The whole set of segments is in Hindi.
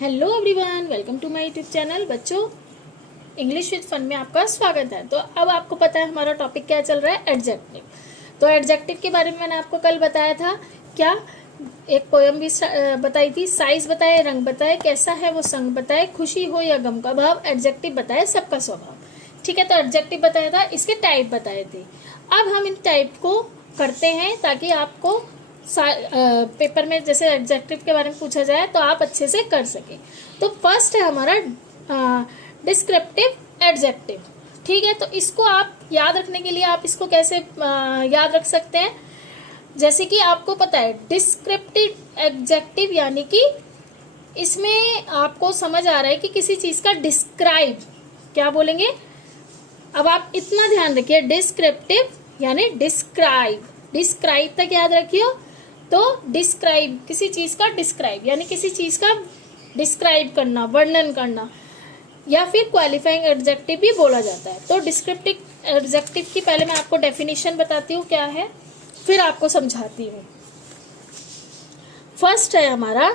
Hello everyone, welcome to my YouTube channel. बच्चों, इंग्लिश विद फन में आपका स्वागत है। तो अब आपको पता है हमारा टॉपिक क्या चल रहा है, एडजेक्टिव। तो एडजेक्टिव के बारे में मैंने आपको कल बताया था। क्या एक पोयम भी बताई थी। साइज बताए, रंग बताए, कैसा है वो संग बताए, खुशी हो या गम का भाव, एडजेक्टिव बताए सबका स्वभाव। ठीक है, तो एडजेक्टिव बताया था, इसके टाइप बताए थे। अब हम इन टाइप को करते हैं ताकि आपको पेपर में जैसे एडजेक्टिव के बारे में पूछा जाए तो आप अच्छे से कर सके। तो फर्स्ट है हमारा डिस्क्रिप्टिव एडजेक्टिव। ठीक है, तो इसको आप याद रखने के लिए आप इसको कैसे याद रख सकते हैं। जैसे कि आपको पता है डिस्क्रिप्टिव एडजेक्टिव यानी कि इसमें आपको समझ आ रहा है कि किसी चीज का डिस्क्राइब क्या बोलेंगे। अब आप इतना ध्यान रखिए, डिस्क्रिप्टिव यानी डिस्क्राइब, डिस्क्राइब तक याद रखियो। तो डिस्क्राइब किसी चीज का डिस्क्राइब यानी किसी चीज का डिस्क्राइब करना, वर्णन करना, या फिर क्वालिफाइंग एडजेक्टिव भी बोला जाता है। तो डिस्क्रिप्टिव एडजेक्टिव की पहले मैं आपको डेफिनेशन बताती हूँ क्या है, फिर आपको समझाती हूँ। फर्स्ट है हमारा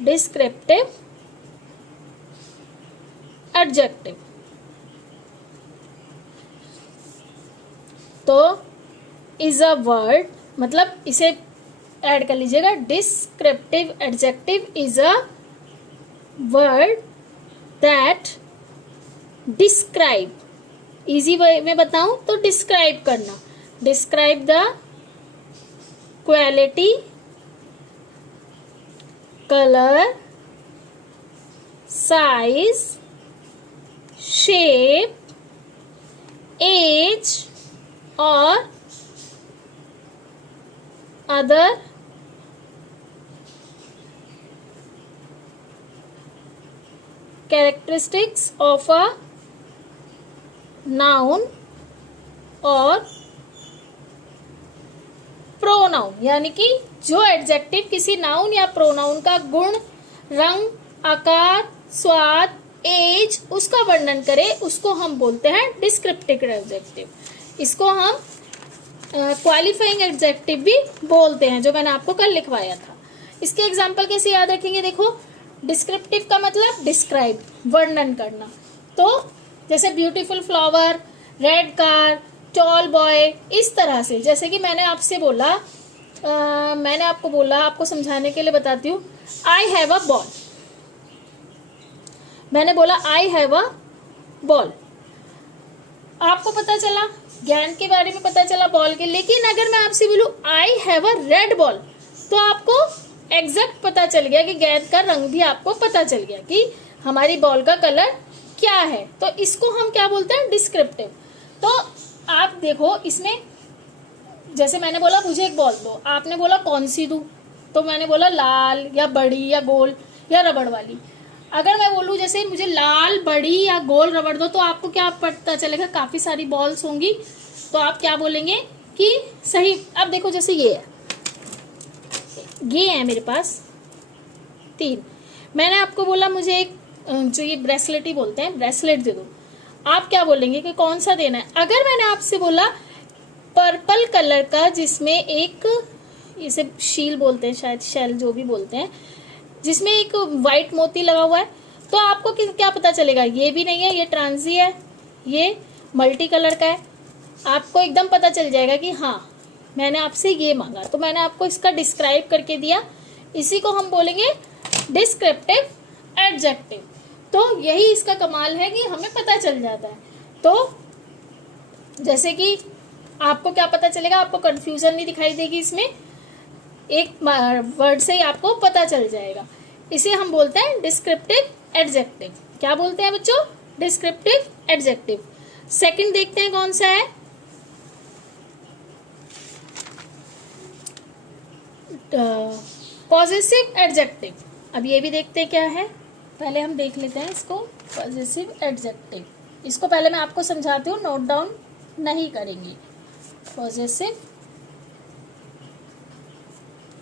डिस्क्रिप्टिव एडजेक्टिव। तो इज अ वर्ड, मतलब इसे ऐड कर लीजिएगा। Descriptive adjective is a word that describe, easy way में बताऊं तो डिस्क्राइब करना, describe the quality, colour, size, shape, age और other characteristics of a noun और प्रोनाउन, यानी कि जो एडजेक्टिव किसी नाउन या प्रोनाउन का गुण, रंग, आकार, स्वाद, एज उसका वर्णन करे, उसको हम बोलते हैं डिस्क्रिप्टिव एडजेक्टिव। इसको हम क्वालिफाइंग एडजेक्टिव भी बोलते हैं, जो मैंने आपको कल लिखवाया था। इसके एग्जाम्पल कैसे याद रखेंगे, देखो डिस्क्रिप्टिव का मतलब डिस्क्राइब, वर्णन करना। तो जैसे beautiful flower, red car, tall boy, इस तरह से। जैसे कि मैंने आपसे बोला, मैंने आपको बोला, आपको समझाने के लिए बताती हूँ, आई हैव अ बॉल। मैंने बोला आई हैव अ बॉल, आपको पता चला, ज्ञान के बारे में पता चला बॉल के। लेकिन अगर मैं आपसे बोलूं I have a red ball, तो आपको एग्जैक्ट पता चल गया कि गेंद का रंग भी आपको पता चल गया कि हमारी बॉल का कलर क्या है। तो इसको हम क्या बोलते हैं, डिस्क्रिप्टिव। तो आप देखो इसमें, जैसे मैंने बोला मुझे एक बॉल दो, आपने बोला कौन सी दूं, तो मैंने बोला लाल या बड़ी या गोल या रबड़ वाली। अगर मैं बोलूं जैसे मुझे लाल, बड़ी या गोल रबड़ दो, तो आपको क्या पता चलेगा, काफी सारी बॉल्स होंगी। तो आप क्या बोलेंगे कि सही। अब देखो जैसे ये है मेरे पास 3। मैंने आपको बोला मुझे एक जो ये ब्रेसलेट ही बोलते हैं, ब्रेसलेट दे दो। आप क्या बोलेंगे कि कौन सा देना है। अगर मैंने आपसे बोला पर्पल कलर का, जिसमें एक, इसे शील बोलते हैं शायद, शेल जो भी बोलते हैं, जिसमें एक वाइट मोती लगा हुआ है, तो आपको क्या पता चलेगा, ये भी नहीं है, ये ट्रांजी है, ये मल्टी कलर का है। आपको एकदम पता चल जाएगा कि हाँ मैंने आपसे ये मांगा, तो मैंने आपको इसका डिस्क्राइब करके दिया। इसी को हम बोलेंगे डिस्क्रिप्टिव एडजेक्टिव। तो यही इसका कमाल है कि हमें पता चल जाता है। तो जैसे कि आपको क्या पता चलेगा, आपको कंफ्यूजन नहीं दिखाई देगी, इसमें एक वर्ड से ही आपको पता चल जाएगा। इसे हम बोलते हैं डिस्क्रिप्टिव एडजेक्टिव। क्या बोलते हैं बच्चों, डिस्क्रिप्टिव एडजेक्टिव। सेकंड देखते हैं कौन सा है, पॉजेसिव एडजेक्टिव। अब ये भी देखते हैं क्या है, पहले हम देख लेते हैं इसको। पॉजेसिव एडजेक्टिव, इसको पहले मैं आपको समझाती हूँ, नोट डाउन नहीं करेंगे। पॉजेसिव,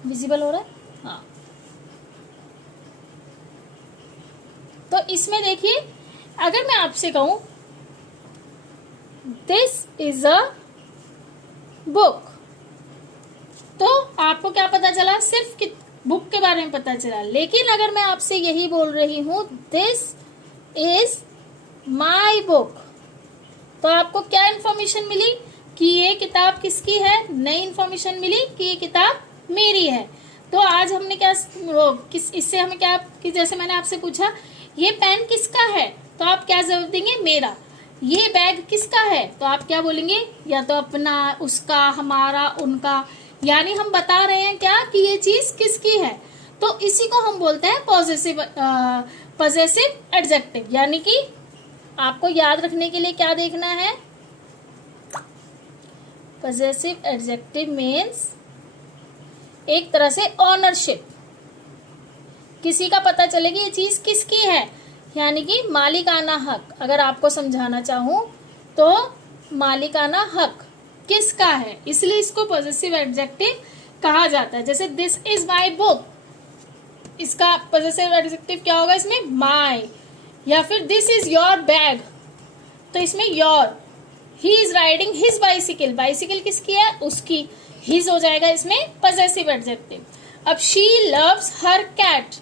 विजिबल हो रहा है, हाँ। तो इसमें देखिए, अगर मैं आपसे कहूं दिस इज अ बुक, तो आपको क्या पता चला, सिर्फ बुक के बारे में पता चला। लेकिन अगर मैं आपसे यही बोल रही हूँ दिस इज माई बुक, तो आपको क्या इन्फॉर्मेशन मिली कि ये किताब किसकी है? नई इन्फॉर्मेशन मिली कि ये किताब मेरी है। तो आज हमने क्या इससे हमें क्या कि जैसे मैंने आपसे पूछा ये पेन किसका है, तो आप क्या जवाब देंगे? मेरा। ये बैग किसका है, तो आप क्या बोलेंगे? या तो अपना, उसका, हमारा, उनका। यानी हम बता रहे हैं क्या कि ये चीज किसकी है। तो इसी को हम बोलते हैं पॉजेसिव एडजेक्टिव। यानी कि आपको याद रखने के लिए क्या देखना है? पॉजेसिव एडजेक्टिव मीन्स एक तरह से ऑनरशिप, किसी का पता चले कि ये चीज किसकी है, यानी कि मालिकाना हक। अगर आपको समझाना चाहूं तो मालिकाना हक किसका है, इसलिए इसको पॉजेसिव एडजेक्टिव कहा जाता है। जैसे दिस इज माई बुक, इसका पॉजेसिव एडजेक्टिव क्या होगा इसमें? माई। या फिर दिस इज योर बैग, तो इसमें your. He is riding his bicycle, bicycle किसकी है? उसकी। हिज हो जाएगा इसमें पॉजेसिव एडजेक्टिव। अब शी लव्स हर कैट,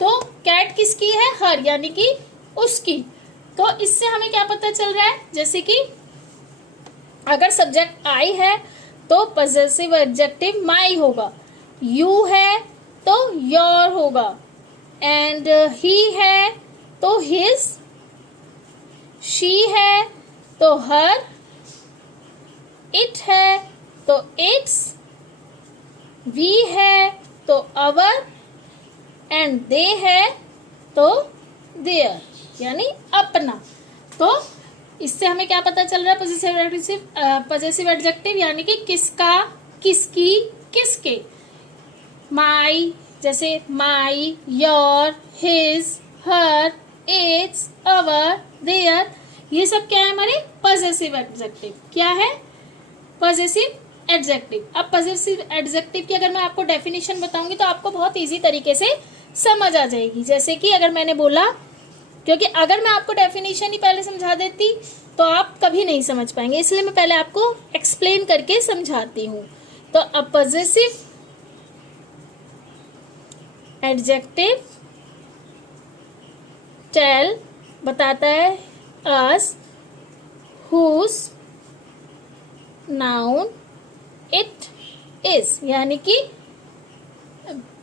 तो कैट किसकी है? हर, यानी कि उसकी। तो इससे हमें क्या पता चल रहा है? जैसे कि अगर सब्जेक्ट आई है तो पॉजेसिव एडजेक्टिव माई होगा, यू है तो योर होगा, एंड ही है तो हिज, शी है तो हर, इट है तो इट्स, वी है तो अवर, एंड दे है तो देयर, यानी अपना। तो इससे हमें क्या पता चल रहा है? पॉजेसिव एडजेक्टिव यानी कि किसका, किसकी, किसके। माई, जैसे my, your, his, her, its, our, their, ये सब क्या है? हमारे पॉजेसिव एडजेक्टिव। क्या है? Possessive adjective. अब पॉजेसिव एडजेक्टिव की अगर मैं आपको डेफिनेशन बताऊंगी तो आपको बहुत इजी तरीके से समझ आ जाएगी। जैसे कि अगर मैंने बोला, क्योंकि अगर मैं आपको डेफिनेशन ही पहले समझा देती तो आप कभी नहीं समझ पाएंगे, इसलिए मैं पहले आपको एक्सप्लेन करके समझाती हूँ। तो अ पॉजेसिव एडजेक्टिव टेल बताता है अस हुज नाउन इट इज, यानी कि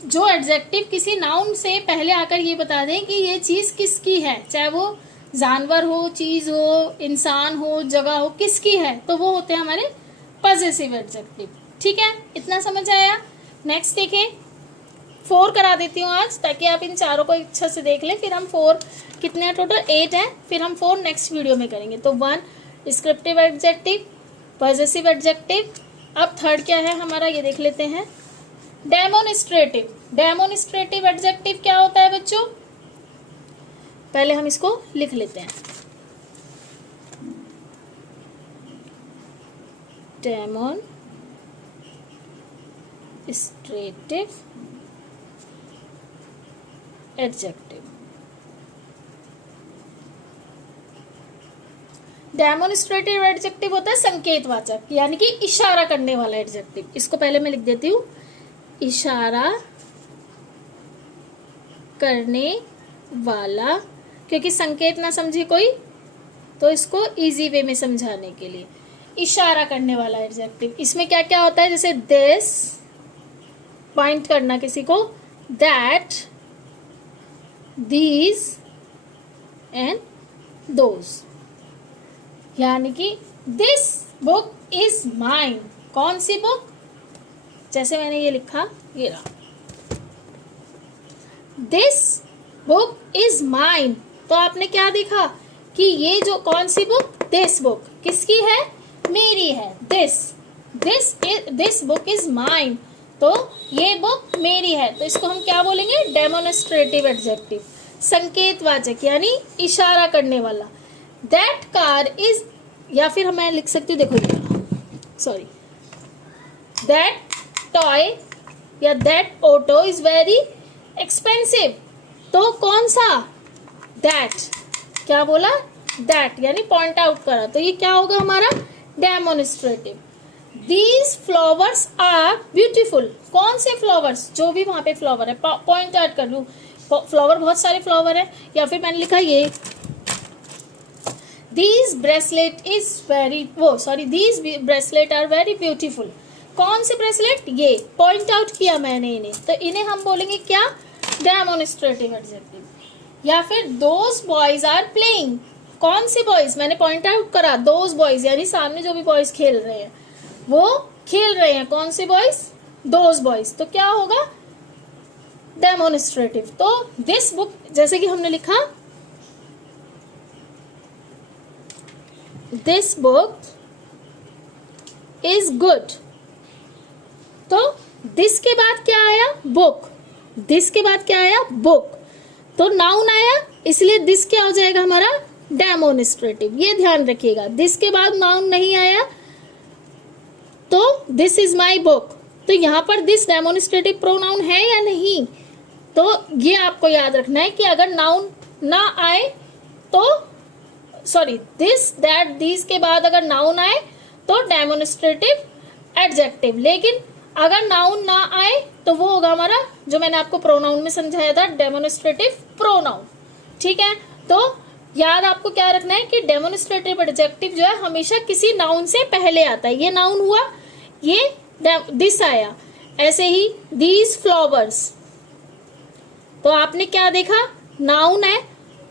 जो एडजेक्टिव किसी नाउन से पहले आकर ये बता दें कि ये चीज किसकी है, चाहे वो जानवर हो, चीज हो, इंसान हो, जगह हो, किसकी है, तो वो होते हैं हमारे पॉजेसिव एडजेक्टिव। ठीक है, इतना समझ आया? नेक्स्ट देखें, 4 करा देती हूँ आज ताकि आप इन चारों को अच्छा से देख लें। फिर हम 4 कितने हैं टोटल? 8 हैं। फिर हम 4 नेक्स्ट वीडियो में करेंगे। तो 1 डिस्क्रिप्टिव एडजेक्टिव, पॉजेसिव एडजेक्टिव। अब थर्ड क्या है हमारा, ये देख लेते हैं। डेमोनिस्ट्रेटिव। डेमोनिस्ट्रेटिव एडजेक्टिव क्या होता है बच्चों? पहले हम इसको लिख लेते हैं। डेमोनिस्ट्रेटिव एडजेक्टिव। डेमोनिस्ट्रेटिव एडजेक्टिव होता है संकेतवाचक, यानी कि इशारा करने वाला एडजेक्टिव। इसको पहले मैं लिख देती हूँ, इशारा करने वाला, क्योंकि संकेत ना समझे कोई तो इसको इजी वे में समझाने के लिए इशारा करने वाला एडजेक्टिव। इसमें क्या क्या होता है? जैसे दिस, पॉइंट करना किसी को, दैट, दीज एंड दोज। यानी कि दिस बुक इज माइन, कौन सी बुक? जैसे मैंने ये लिखा, ये रहा, दिस बुक इज माइन। तो आपने क्या देखा कि ये जो कौन सी बुक, दिस बुक किसकी है? मेरी है। दिस बुक इज माइन, तो ये बुक मेरी है। तो इसको हम क्या बोलेंगे? डेमोनिस्ट्रेटिव एडजेक्टिव, संकेतवाचक यानी इशारा करने वाला। दैट कार इज, या फिर मैं लिख सकती हूँ, देखो ये, सॉरी, दैट टॉय या that auto is very expensive. तो कौन सा? दैट। क्या बोला? दैट, यानी पॉइंट आउट करा। तो ये क्या होगा हमारा? Demonstrative. These flowers are beautiful. कौन से फ्लावर्स, जो भी वहां पे फ्लावर है, पॉइंट आउट कर लूँ, फ्लावर बहुत सारे फ्लावर है, या फिर मैंने लिखा ये these bracelet is very these bracelet are very beautiful. कौन से ब्रेसलेट, ये पॉइंट आउट किया मैंने इन्हें, तो इन्हें हम बोलेंगे क्या, डेमोन्स्ट्रेटिव एडजेक्टिव। या फिर दोज बॉयज आर प्लेइंग। कौन से बॉयज, मैंने पॉइंट आउट करा, दोज बॉयज यानी सामने जो भी बॉयज खेल रहे हैं वो खेल रहे हैं, कौन से बॉयज, दोज बॉयज, तो क्या होगा, डेमोन्स्ट्रेटिव। तो दिस बुक, जैसे कि हमने लिखा दिस बुक इज गुड, तो दिस के बाद क्या आया, बुक, दिस के बाद क्या आया, बुक, तो नाउन आया, इसलिए दिस क्या हो जाएगा हमारा, डेमोन्स्ट्रेटिव। ये ध्यान रखिएगा, दिस के बाद नाउन नहीं आया तो दिस इज माई बुक, तो यहाँ पर दिस डेमोन्स्ट्रेटिव प्रोनाउन है या नहीं, तो ये आपको याद रखना है कि अगर नाउन ना आए तो दिस दैट दीज के बाद अगर नाउन आए तो डेमोन्स्ट्रेटिव एडजेक्टिव, लेकिन अगर नाउन ना आए तो वो होगा हमारा, जो मैंने आपको प्रोनाउन में समझाया था, डेमोन्स्ट्रेटिव प्रोनाउन। ठीक है, तो याद आपको क्या रखना है कि डेमोन्स्ट्रेटिव एडजेक्टिव जो है हमेशा किसी नाउन से पहले आता है। ये नाउन हुआ, ये दिस आया, ऐसे ही दीज फ्लावर्स, तो आपने क्या देखा, नाउन है,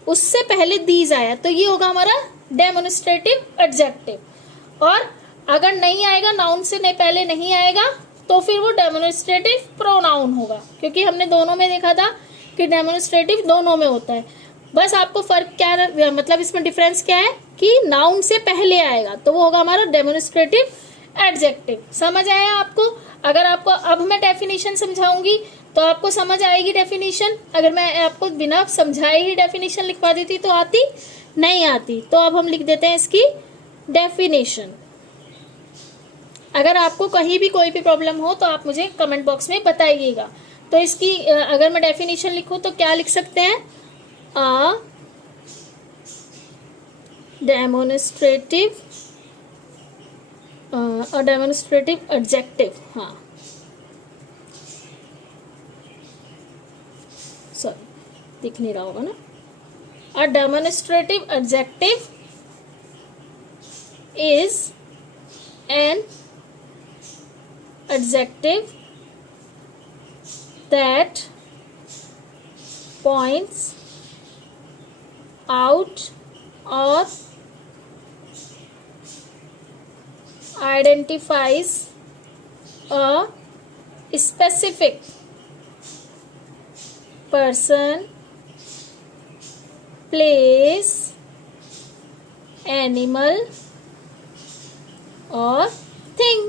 उससे पहले दीज आया, तो ये होगा हमारा डेमोन्स्ट्रेटिव एडजेक्टिव। और अगर नहीं आएगा, नाउन से नहीं पहले नहीं आएगा, तो फिर वो डेमोन्स्ट्रेटिव प्रोनाउन होगा, क्योंकि हमने दोनों में देखा था कि डेमोन्स्ट्रेटिव दोनों में होता है। बस आपको फर्क क्या, मतलब इसमें डिफरेंस क्या है कि नाउन से पहले आएगा तो वो होगा हमारा डेमोन्स्ट्रेटिव एडजेक्टिव। समझ आया आपको? अगर आपको अब मैं डेफिनेशन समझाऊंगी तो आपको समझ आएगी डेफिनेशन। अगर मैं आपको बिना समझाए ही डेफिनेशन लिखवा देती तो आती नहीं आती। तो अब हम लिख देते हैं इसकी डेफिनेशन। अगर आपको कहीं भी कोई भी प्रॉब्लम हो तो आप मुझे कमेंट बॉक्स में बताइएगा। तो इसकी अगर मैं डेफिनेशन लिखूं तो क्या लिख सकते हैं, a demonstrative adjective, हाँ सॉरी दिख नहीं रहा होगा ना, a demonstrative adjective is an adjective that points out or identifies a specific person, place, animal or thing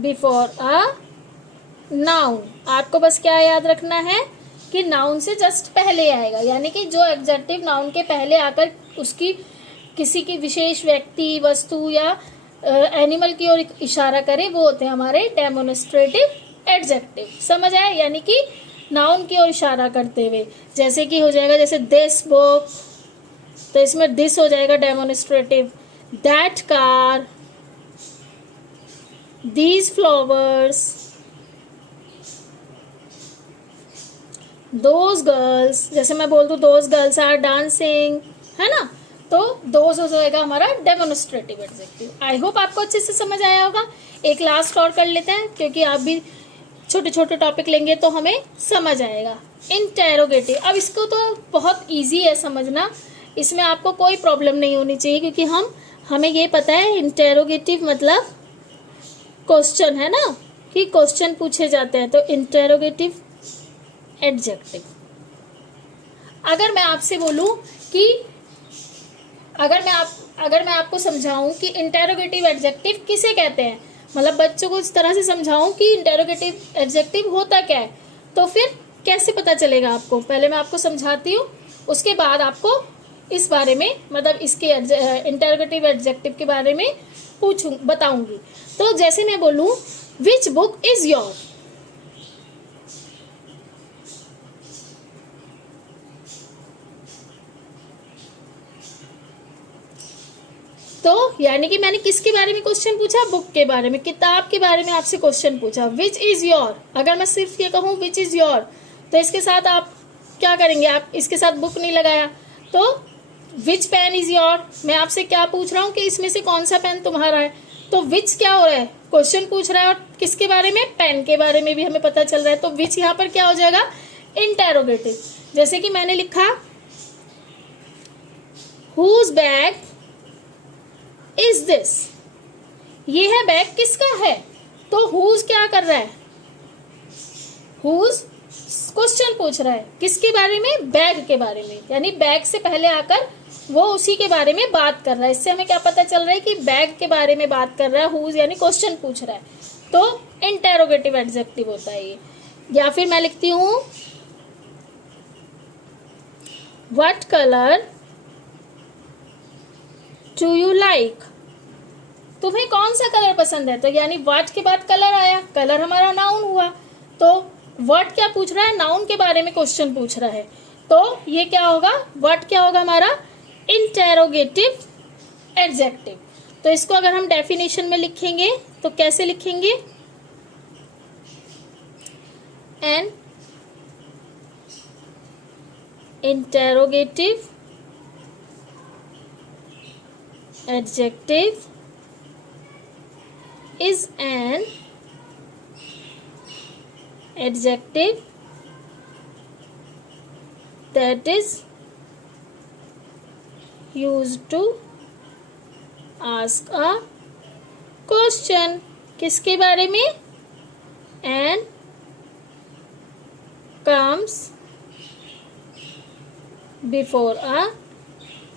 before a noun। आपको बस क्या याद रखना है कि नाउन से जस्ट पहले आएगा, यानी कि जो एडजेक्टिव नाउन के पहले आकर उसकी किसी की विशेष व्यक्ति, वस्तु या एनिमल की ओर इशारा करे, वो होते हैं हमारे डेमोन्स्ट्रेटिव एडजेक्टिव। समझ आया? यानी कि नाउन की ओर इशारा करते हुए, जैसे कि हो जाएगा जैसे दिस बुक, तो इसमें दिस हो जाएगा demonstrative, that car, these flowers, those girls, जैसे मैं बोल दूं दोज गर्ल्स आर डांसिंग, है ना, तो दोज हो जाएगा हमारा डेमोन्स्ट्रेटिव एडजेक्टिव। आई होप आपको अच्छे से समझ आया होगा। एक लास्ट और कर लेते हैं, क्योंकि आप भी छोटे छोटे टॉपिक लेंगे तो हमें समझ आएगा। इंटेरोगेटिव, अब इसको तो बहुत इजी है समझना, इसमें आपको कोई प्रॉब्लम नहीं होनी चाहिए, क्योंकि हमें ये पता है इंटेरोगेटिव मतलब क्वेश्चन, है ना, कि क्वेश्चन पूछे जाते हैं, तो इंटेरोगेटिव एडजेक्टिव। अगर मैं आपसे बोलूं कि अगर मैं आपको समझाऊं कि इंटेरोगेटिव एडजेक्टिव किसे कहते हैं, मतलब बच्चों को इस तरह से समझाऊं कि इंटेरोगेटिव एडजेक्टिव होता क्या है, तो फिर कैसे पता चलेगा आपको? पहले मैं आपको समझाती हूँ, उसके बाद आपको इस बारे में, मतलब इसके इंटेरोगेटिव एडजेक्टिव के बारे में बताऊंगी। तो जैसे मैं बोलूं विच बुक इज योर, तो यानी कि मैंने किसके बारे में क्वेश्चन पूछा, बुक के बारे में, किताब के बारे में आपसे क्वेश्चन पूछा। विच इज योर, अगर मैं सिर्फ ये कहूँ विच इज योर, तो इसके साथ आप क्या करेंगे, आप इसके साथ बुक नहीं लगाया, तो विच पेन इज योर, मैं आपसे क्या पूछ रहा हूँ कि इसमें से कौन सा पेन तुम्हारा है, तो विच क्या हो रहा है, क्वेश्चन पूछ रहा है, और किसके बारे में, पेन के बारे में भी हमें पता चल रहा है, तो विच यहाँ पर क्या हो जाएगा, इंटेरोगेटिव। जैसे कि मैंने लिखा हुज बैग इज दिस, ये है बैग किसका है, तो हुज क्या कर रहा है, हुज क्वेश्चन पूछ रहा है किसके बारे में, बैग के बारे में, यानी बैग से पहले आकर वो उसी के बारे में बात कर रहा है। इससे हमें क्या पता चल रहा है कि बैग के बारे में बात कर रहा है, हुज यानी क्वेश्चन पूछ रहा है, तो इंटेरोगेटिव एडजेक्टिव होता है ये। या फिर मैं लिखती हूं what colour do you like, तुम्हें कौन सा कलर पसंद है, तो यानी व्हाट के बाद कलर आया, कलर हमारा नाउन हुआ, तो व्हाट क्या पूछ रहा है, नाउन के बारे में क्वेश्चन पूछ रहा है, तो ये क्या होगा, व्हाट क्या होगा हमारा, इंटेरोगेटिव एडजेक्टिव। तो इसको अगर हम डेफिनेशन में लिखेंगे तो कैसे लिखेंगे, N interrogative adjective is an adjective that is used to ask a question, किसके बारे में, and comes before a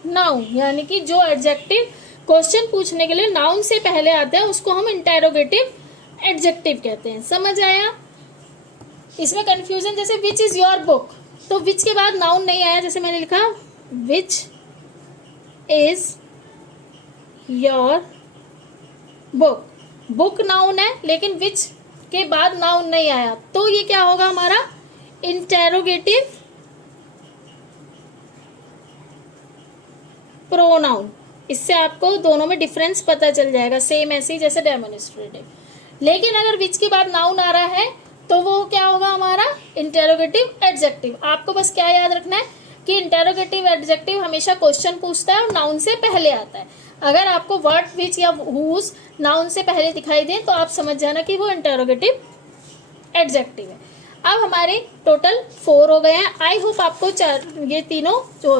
noun, यानी कि जो एडजेक्टिव क्वेश्चन पूछने के लिए नाउन से पहले आता है उसको हम इंटेरोगेटिव एडजेक्टिव कहते हैं। समझ आया, इसमें कंफ्यूजन, जैसे विच इज योर बुक, तो विच के बाद नाउन नहीं आया, जैसे मैंने लिखा which is your book, book noun है लेकिन विच के बाद नाउन नहीं आया, तो ये क्या होगा हमारा इंटेरोगेटिव प्रोनाउन। इससे आपको दोनों में डिफरेंस पता चल जाएगा, सेम ऐसे ही जैसे डेमोन्स्ट्रेटिव। लेकिन अगर विच के बाद नाउन आ रहा है तो वो क्या होगा हमारा इंटेरोगेटिव एडजेक्टिव। आपको बस क्या याद रखना है कि इंटेरोगेटिव एडजेक्टिव हमेशा क्वेश्चन पूछता है और नाउन से पहले आता है। अगर आपको व्हाट, विच या हुज नाउन से पहले दिखाई दे तो आप समझ जाना कि वो इंटेरोगेटिव एडजेक्टिव है। अब हमारे टोटल 4 हो गए हैं। आई होप आपको ये तीनों जो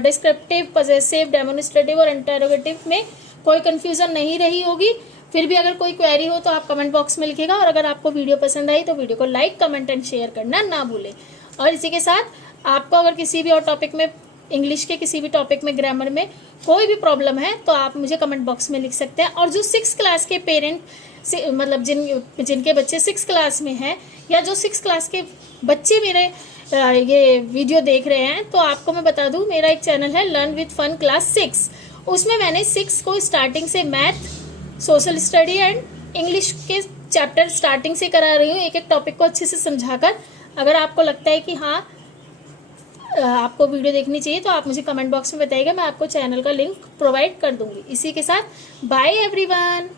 डिस्क्रिप्टिव, पजेसिव, डेमोन्स्ट्रेटिव और इंटेरोगेटिव में कोई कंफ्यूजन नहीं रही होगी। फिर भी अगर कोई क्वेरी हो तो आप कमेंट बॉक्स में लिखिएगा, और अगर आपको वीडियो पसंद आई तो वीडियो को लाइक, कमेंट एंड शेयर करना ना भूलें। और इसी के साथ आपको अगर किसी भी और टॉपिक में, इंग्लिश के किसी भी टॉपिक में, ग्रामर में कोई भी प्रॉब्लम है तो आप मुझे कमेंट बॉक्स में लिख सकते हैं। और जो 6 क्लास के पेरेंट से, मतलब जिनके बच्चे 6 क्लास में हैं या जो 6 क्लास के बच्चे मेरे ये वीडियो देख रहे हैं, तो आपको मैं बता दूं मेरा एक चैनल है लर्न विद फन क्लास 6। उसमें मैंने 6 को स्टार्टिंग से math, social study and English के चैप्टर स्टार्टिंग से करा रही हूँ, एक एक टॉपिक को अच्छे से समझाकर। अगर आपको लगता है कि हाँ आपको वीडियो देखनी चाहिए तो आप मुझे कमेंट बॉक्स में बताइएगा, मैं आपको चैनल का लिंक प्रोवाइड कर दूंगी। इसी के साथ बाय एवरीवन।